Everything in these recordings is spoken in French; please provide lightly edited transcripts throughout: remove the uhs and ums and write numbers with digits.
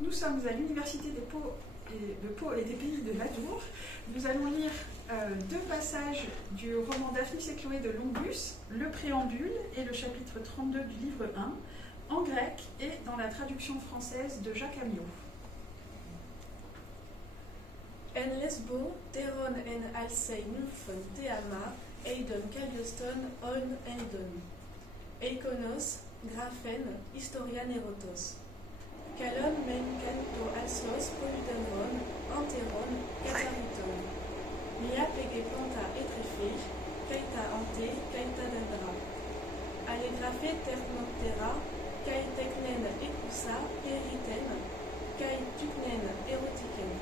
nous sommes à l'Université de Pau et des Pays de l'Adour. Nous allons lire deux passages du roman Daphnis et Chloé de Longus, le préambule et le chapitre 32 du livre 1, en grec et dans la traduction française de Jacques Amiot. En Lesbo, teron en alsei nymphon teama, eidon kalioston on eidon. Eikonos, graphen, historian erotos. Kalon men kanto alsos polydendron, anteron, katariton. Mia pege planta etrefich, kaita ante, kaita dendra. Allegrafe ternoptera, kai teknen ekusa, periten, kai tuknen erotiken.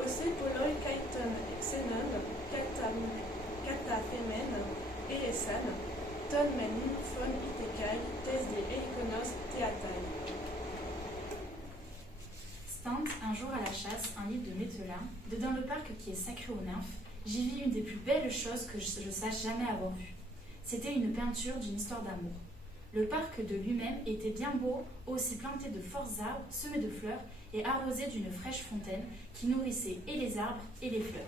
Ose poloi kaiton xenon, kata femen, eesan, ton men nymphon itekai, tes de eikonos teatai. Stante, un jour à la chasse, un livre de Mételin, dedans le parc qui est sacré aux nymphes, j'y vis une des plus belles choses que je sache jamais avoir vues. C'était une peinture d'une histoire d'amour. Le parc de lui-même était bien beau, aussi planté de forts arbres, semés de fleurs et arrosé d'une fraîche fontaine qui nourrissait et les arbres et les fleurs.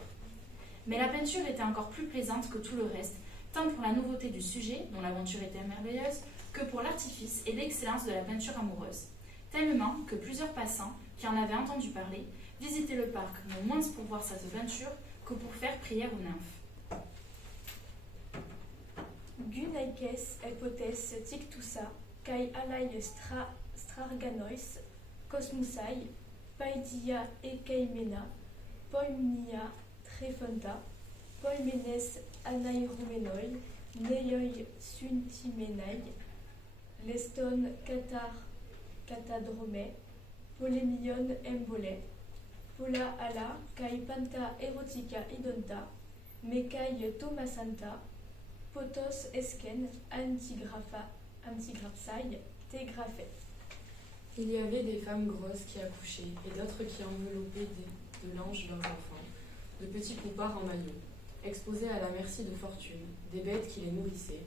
Mais la peinture était encore plus plaisante que tout le reste, tant pour la nouveauté du sujet, dont l'aventure était merveilleuse, que pour l'artifice et l'excellence de la peinture amoureuse. Tellement que plusieurs passants, qui en avaient entendu parler, visitaient le parc non moins pour voir cette peinture que pour faire prière aux nymphes. Gunaikes epotes tictusa, kai alai strarganois, cosmusai, paidia e kaimena, polmnia trefonta, polmenes anairumenoi, neioi suntimenai, leston catadrome, polemion embole, pola ala, kai panta erotica idonta, me kai tomasanta, potos esken, antigrapsai, te graphe. Il y avait des femmes grosses qui accouchaient et d'autres qui enveloppaient de langes leurs enfants, de petits poupards en maillot, exposés à la merci de fortune, des bêtes qui les nourrissaient,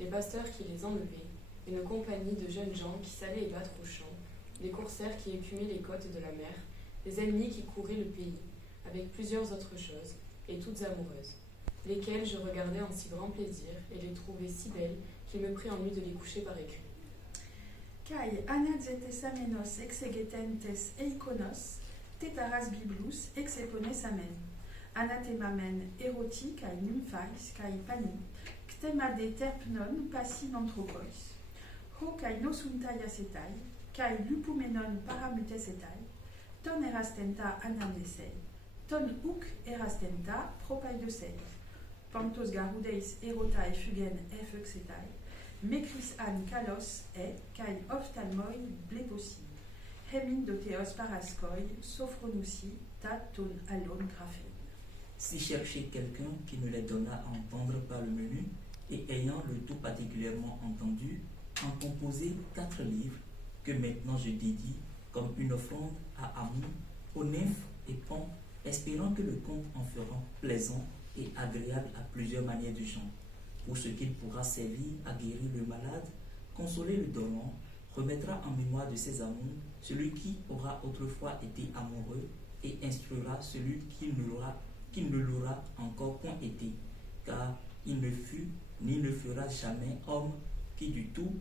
des pasteurs qui les enlevaient, une compagnie de jeunes gens qui s'allaient battre au champ, des corsaires qui écumaient les côtes de la mer, des ennemis qui couraient le pays, avec plusieurs autres choses, et toutes amoureuses, lesquelles je regardais en si grand plaisir et les trouvais si belles qu'il me prit ennui de les coucher par écrit. Kai anadzetesamenos exegetentes eikonos, tetaras biblus exepones amen. Anathemamen eroti kai nymphais kai pani, ktemade terpnon passin anthropos. Ho kai nosuntai asetai, kai lupumenon paramutesetai, ton erastenta anamnesei, ton uk erastenta propaidosei, pantos garudeis erota e fugen efexetai, mecris an kalos e, kai ophthalmoi bleposi, hemin doteos paraskoi, sophronoussi, tat ton alon graphen. Si chercher quelqu'un qui me les donna à entendre par le menu, et ayant le tout particulièrement entendu, en composer 4 livres que maintenant je dédie comme une offrande à Amour, aux nymphes et Pan, espérant que le conte en fera plaisant et agréable à plusieurs manières du genre, pour ce qu'il pourra servir à guérir le malade, consoler le dormant, remettra en mémoire de ses amours celui qui aura autrefois été amoureux et instruira celui qui ne l'aura encore point été, car il ne fut ni ne fera jamais homme qui du tout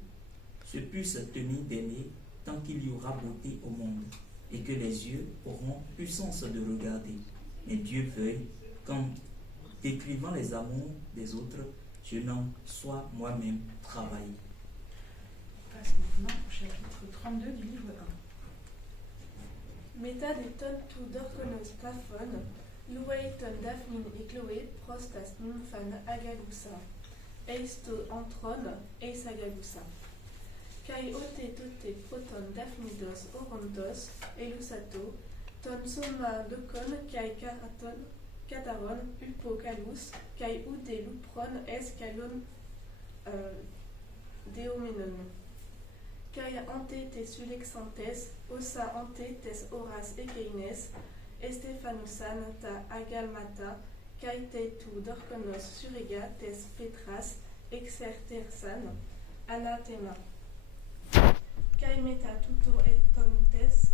se puisse tenir d'aimer tant qu'il y aura beauté au monde, et que les yeux auront puissance de regarder. Mais Dieu veuille qu'en décrivant les amours des autres, je n'en sois moi-même travaillé. On passe maintenant au chapitre 32 du livre 1. Meta de ton tu dorkonos paphon, loueiton Daphnin et Chloé, prostas nymphan agagusa, eisto antron, eis agagusa. Kai ote tote proton Daphnidos orontos, elusato, ton soma docon, kai cataron, ulpo calus, kai ude lupron, es calon deomenon. Kai ante tes sulexantes, ossa ante tes horas ekeines, Estephanusan ta agalmata, kai te tu dorkonos surega tes petras, exertersan, anathema. Kai meta tuto et pomutes,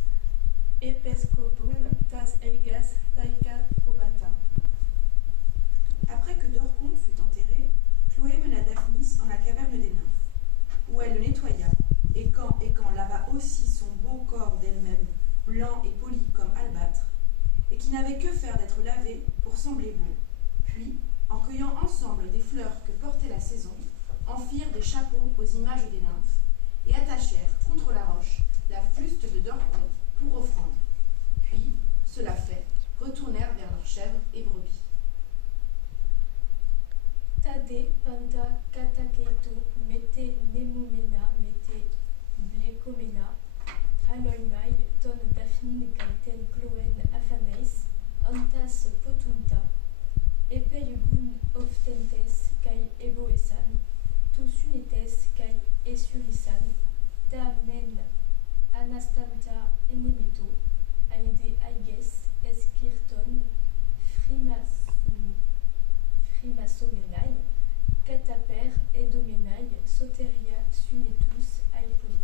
blanc et poli comme albâtre, et qui n'avaient que faire d'être lavés pour sembler beaux. Puis, en cueillant ensemble des fleurs que portait la saison, en firent des chapeaux aux images des nymphes, et attachèrent contre la roche la fluste de Dorcon pour offrande. Puis, cela fait, retournèrent vers leurs chèvres et brebis. Tade panta katakeito mete nemomena mete blekomena aloimai ton daphnin kaiten kloen afaneis antas potunta epeiugun oftentes kai eboesan tusunetes kai esurisan tamen anastanta enemeto aide aiges eskirton frimasomenai cataper edomenai soteria sunetus aipolu.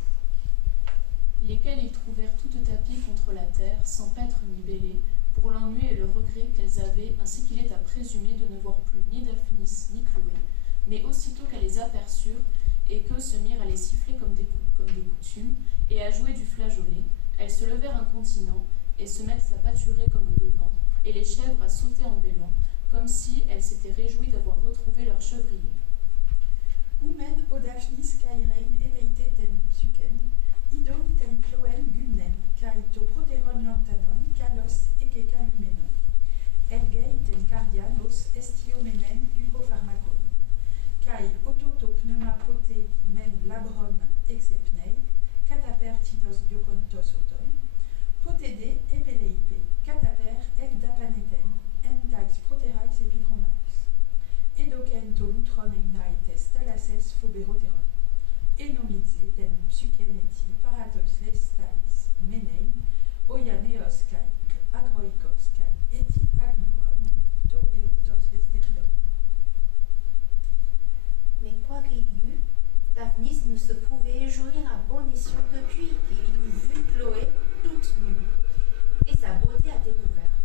Lesquels ils trouvèrent toutes tapies contre la terre, sans paître ni bêler, pour l'ennui et le regret qu'elles avaient, ainsi qu'il est à présumer de ne voir plus ni Daphnis ni Chloé, mais aussitôt qu'elles les aperçurent, et qu'eux se mirent à les siffler comme des coutumes, et à jouer du flageolet, elles se levèrent incontinent, et se mettent à pâturer comme devant, et les chèvres à sauter en bêlant, comme si elles s'étaient réjouies d'avoir retrouvé leur chevrier. Umen o Daphnis kai rein epeite ten psyken, idon ten Chloen gumnen, kai to proteron lantanon, kalos ekekan humenon. Elgei ten cardianos estiomenen hypopharmacon. Kai ototo pneuma pote men labron exepnei, cataper titos diocontos auton, potede epeleipe, cataper ec dapaneten, entais proterais epidromais. Edocen to lutron einaites talases phoberoteron. Enomidze ten psyken eti paratois lestais menein, oianeos kai agroikos kai eti agnuon, to erotos lesterion. Mais quoi qu'il y eût, Daphnis ne se pouvait jouir à bon escient depuis qu'il eut vu Chloé toute nue, et sa beauté à découvert,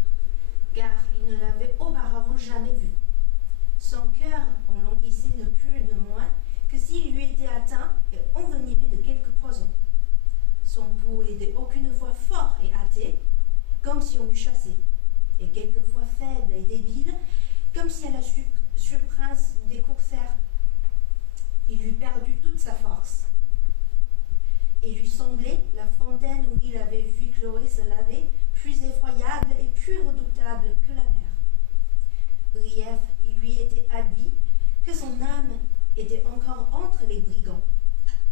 car il ne l'avait auparavant jamais vue. Son cœur en languissait ne plus ne moins que s'il lui était atteint et envenimé de quelque poison. Son pouls était aucune fois fort et hâté, comme si on l'eût chassé, et quelquefois faible et débile, comme si à la surprise des coursières, il eût perdu toute sa force. Et lui semblait la fontaine où il avait vu Chloé se laver plus effroyable et plus redoutable que la mer. Brief, il lui était admis que son âme était encore entre les brigands,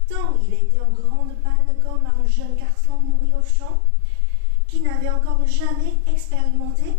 tant il était en grande peine comme un jeune garçon nourri au champ, qui n'avait encore jamais expérimenté